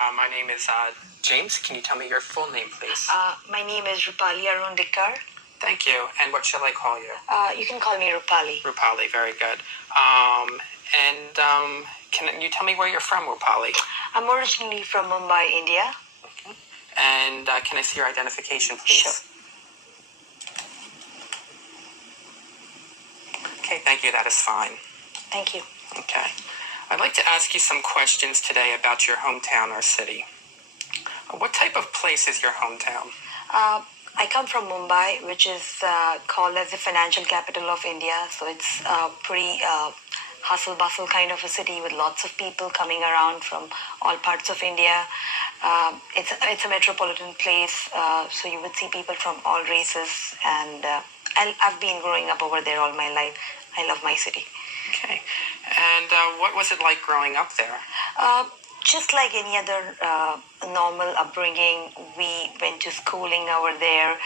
My name is James. Can you tell me your full name, please? My name is Rupali Arundikar. Thank you. And what shall I call you? You can call me Rupali. Rupali, very good. Can you tell me where you're from, Rupali? I'm originally from Mumbai, India. Okay. And can I see your identification, please? Sure. Okay, thank you. That is fine. Thank you. Okay. I'd like to ask you some questions today about your hometown or city. What type of place is your hometown? I come from Mumbai, which is called as the financial capital of India. So it's pretty hustle-bustle kind of a city with lots of people coming around from all parts of India. It's a metropolitan place, so you would see people from all races. And I've been growing up over there all my life. I love my city. Okay. And what was it like growing up there? Just like any other normal upbringing, we went to schooling over there.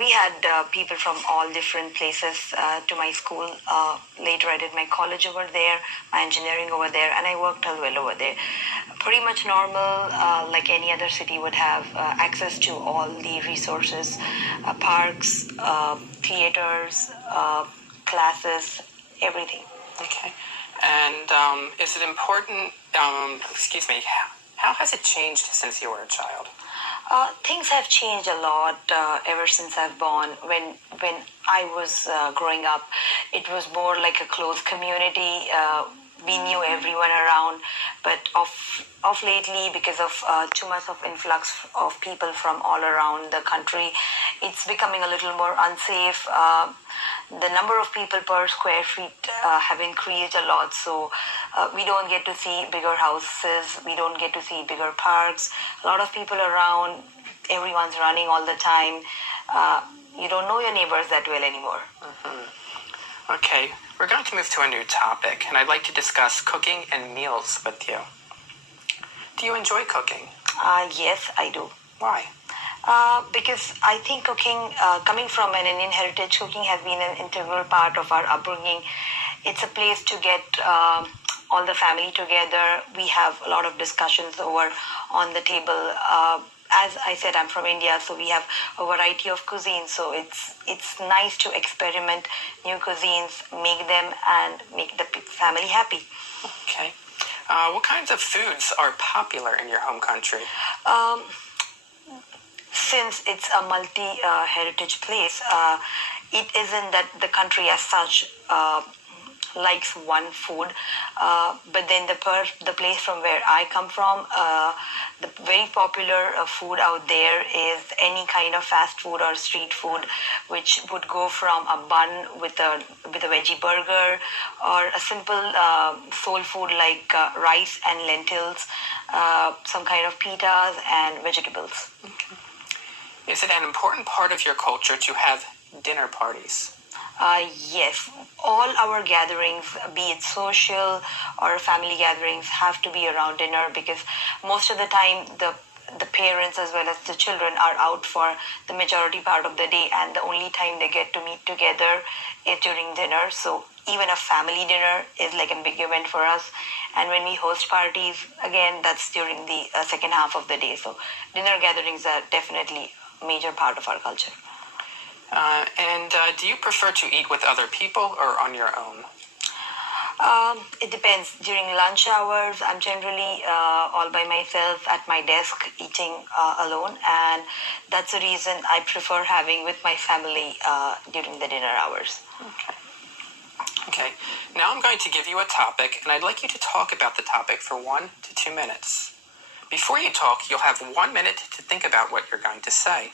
We had people from all different places to my school. Later, I did my college over there, my engineering over there, and I worked as well over there. Pretty much normal, like any other city would have access to all the resources, parks, theaters, classes, everything. Okay. And is it important, how has it changed since you were a child? Things have changed a lot ever since I've born. When I was growing up, it was more like a close community. We knew everyone around, but of lately, because of too much of influx of people from all around the country, it's becoming a little more unsafe. The number of people per square feet have increased a lot, so we don't get to see bigger houses, we don't get to see bigger parks, a lot of people around, everyone's running all the time. You don't know your neighbors that well anymore. Mm-hmm. Okay, we're going to move to a new topic, and I'd like to discuss cooking and meals with you. Do you enjoy cooking? Yes, I do. Why? Because I think cooking, coming from an Indian heritage, cooking has been an integral part of our upbringing. It's a place to get all the family together. We have a lot of discussions over on the table. As I said, I'm from India, so we have a variety of cuisines. So it's nice to experiment new cuisines, make them, and make the family happy. Okay. What kinds of foods are popular in your home country? Since it's a multi-heritage place, it isn't that the country as such likes one food, but then the place from where I come from, the very popular food out there is any kind of fast food or street food, which would go from a bun with a veggie burger, or a simple soul food like rice and lentils, some kind of pitas and vegetables. Okay. Is it an important part of your culture to have dinner parties? Yes, all our gatherings, be it social or family gatherings, have to be around dinner, because most of the time the parents as well as the children are out for the majority part of the day, and the only time they get to meet together is during dinner. So even a family dinner is like a big event for us. And when we host parties, again, that's during the second half of the day. So dinner gatherings are definitely a major part of our culture. Do you prefer to eat with other people or on your own? It depends. During lunch hours, I'm generally all by myself at my desk eating alone, and that's the reason I prefer having with my family during the dinner hours. Okay. Okay. Now I'm going to give you a topic, and I'd like you to talk about the topic for 1 to 2 minutes. Before you talk, you'll have 1 minute to think about what you're going to say.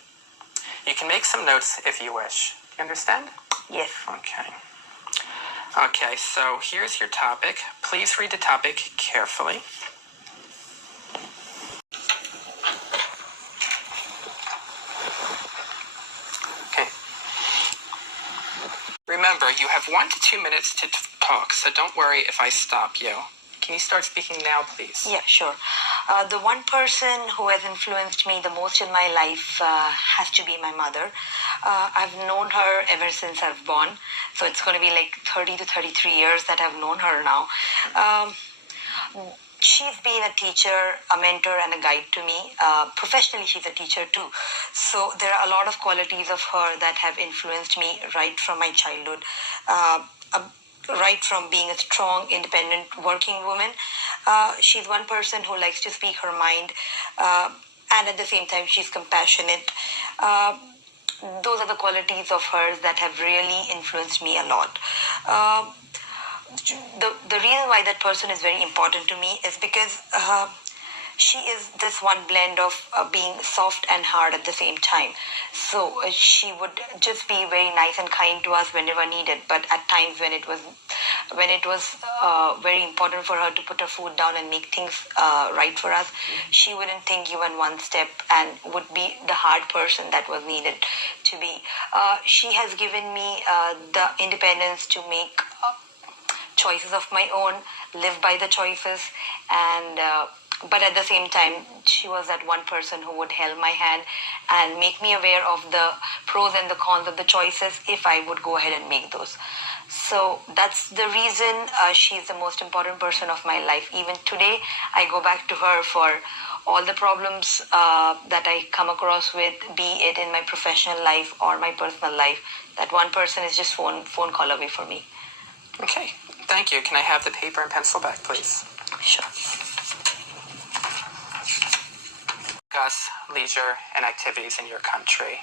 You can make some notes if you wish. Do you understand? Yes. Okay. Okay, so here's your topic. Please read the topic carefully. Okay. Remember, you have 1 to 2 minutes to talk, so don't worry if I stop you. Can you start speaking now, please? Yeah, sure. The one person who has influenced me the most in my life has to be my mother. I've known her ever since I've born, so it's going to be like 30 to 33 years that I've known her now. she's been a teacher, a mentor, and a guide to me. Professionally, she's a teacher too. So there are a lot of qualities of her that have influenced me right from my childhood. Right from being a strong, independent working woman. She's one person who likes to speak her mind, and at the same time, she's compassionate. Those are the qualities of hers that have really influenced me a lot. The reason why that person is very important to me is because she is this one blend of being soft and hard at the same time. So she would just be very nice and kind to us whenever needed, but at times when it was very important for her to put her foot down and make things right for us, she wouldn't think even one step and would be the hard person that was needed to be. She has given me the independence to make choices of my own, live by the choices, and but at the same time, she was that one person who would hold my hand and make me aware of the pros and the cons of the choices if I would go ahead and make those. So that's the reason she's the most important person of my life. Even today, I go back to her for all the problems that I come across with, be it in my professional life or my personal life. That one person is just phone call away for me. Okay, thank you. Can I have the paper and pencil back, please? Sure. Discuss leisure and activities in your country.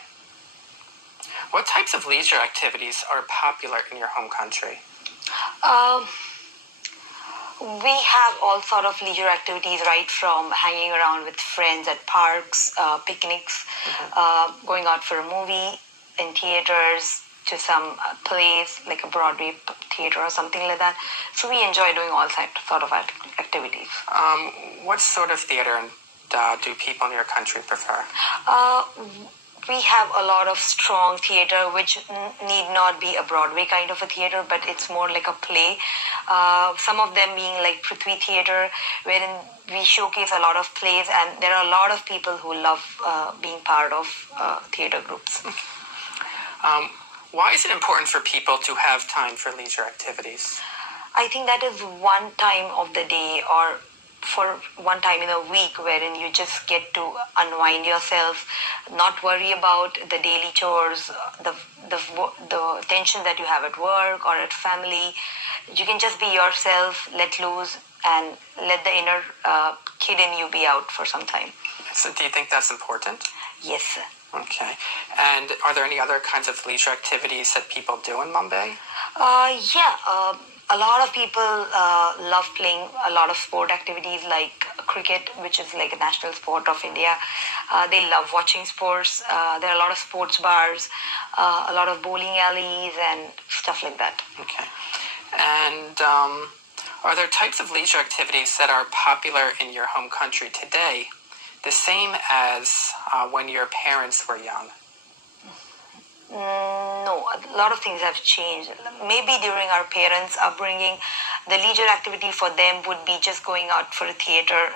What types of leisure activities are popular in your home country? We have all sort of leisure activities, right from hanging around with friends at parks, picnics, going out for a movie in theaters, to some plays like a Broadway theater or something like that. So we enjoy doing all sort of activities. What sort of theater do people in your country prefer? We have a lot of strong theater, which need not be a Broadway kind of a theater, but it's more like a play. Some of them being like Prithvi Theater, wherein we showcase a lot of plays, and there are a lot of people who love being part of theater groups. Why is it important for people to have time for leisure activities? I think that is one time of the day or for one time in a week wherein you just get to unwind yourself, not worry about the daily chores, the tension that you have at work or at family. You can just be yourself, let loose, and let the inner kid in you be out for some time. So do you think that's important? Yes, sir. Okay. And are there any other kinds of leisure activities that people do in Mumbai? A lot of people love playing a lot of sport activities like cricket, which is like a national sport of India. They love watching sports. There are a lot of sports bars, a lot of bowling alleys and stuff like that. Okay. And are there types of leisure activities that are popular in your home country today, the same as when your parents were young? No, a lot of things have changed. Maybe during our parents' upbringing, the leisure activity for them would be just going out for a theater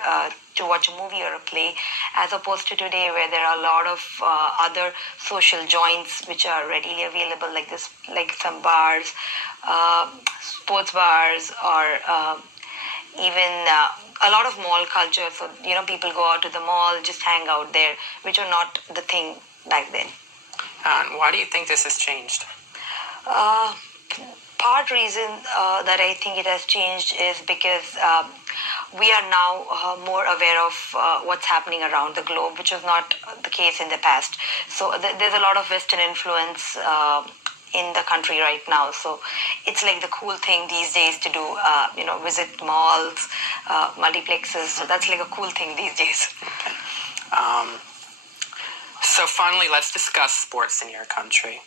to watch a movie or a play, as opposed to today where there are a lot of other social joints which are readily available, like this, like some bars, sports bars, or even a lot of mall culture. So people go out to the mall, just hang out there, which are not the thing back then. And why do you think this has changed? Part reason that I think it has changed is because we are now more aware of what's happening around the globe, which was not the case in the past. So there's a lot of Western influence in the country right now. So it's like the cool thing these days to do, visit malls, multiplexes. So that's like a cool thing these days. Okay. So finally, let's discuss sports in your country.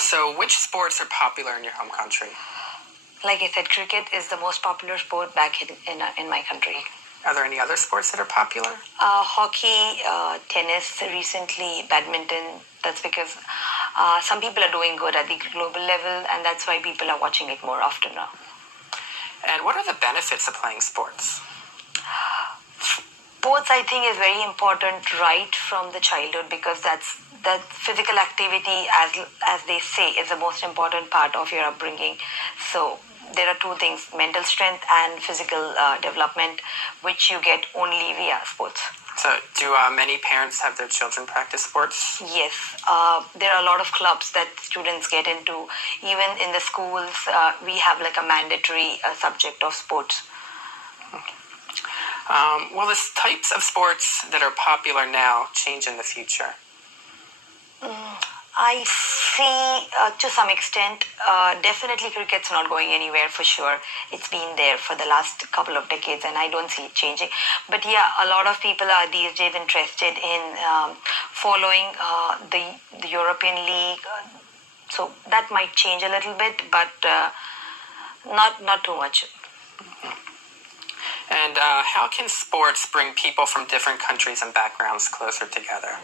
So which sports are popular in your home country? Like I said, cricket is the most popular sport back in my country. Are there any other sports that are popular? Hockey, tennis recently, badminton. That's because some people are doing good at the global level, and that's why people are watching it more often now. And what are the benefits of playing sports? Sports, I think, is very important right from the childhood, because that physical activity, as they say, is the most important part of your upbringing. So there are two things: mental strength and physical development, which you get only via sports. So, do many parents have their children practice sports? Yes, there are a lot of clubs that students get into. Even in the schools, we have like a mandatory subject of sports. Will the types of sports that are popular now change in the future? I see to some extent, definitely cricket's not going anywhere for sure. It's been there for the last couple of decades and I don't see it changing. But yeah, a lot of people are these days interested in following the European League. So that might change a little bit, but not too much. And how can sports bring people from different countries and backgrounds closer together?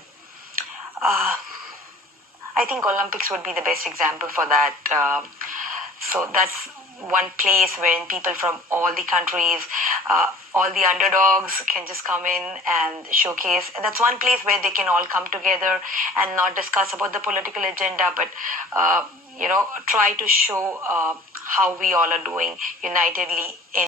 I think Olympics would be the best example for that. So that's one place where people from all the countries, all the underdogs can just come in and showcase. And that's one place where they can all come together and not discuss about the political agenda, but try to show how we all are doing unitedly in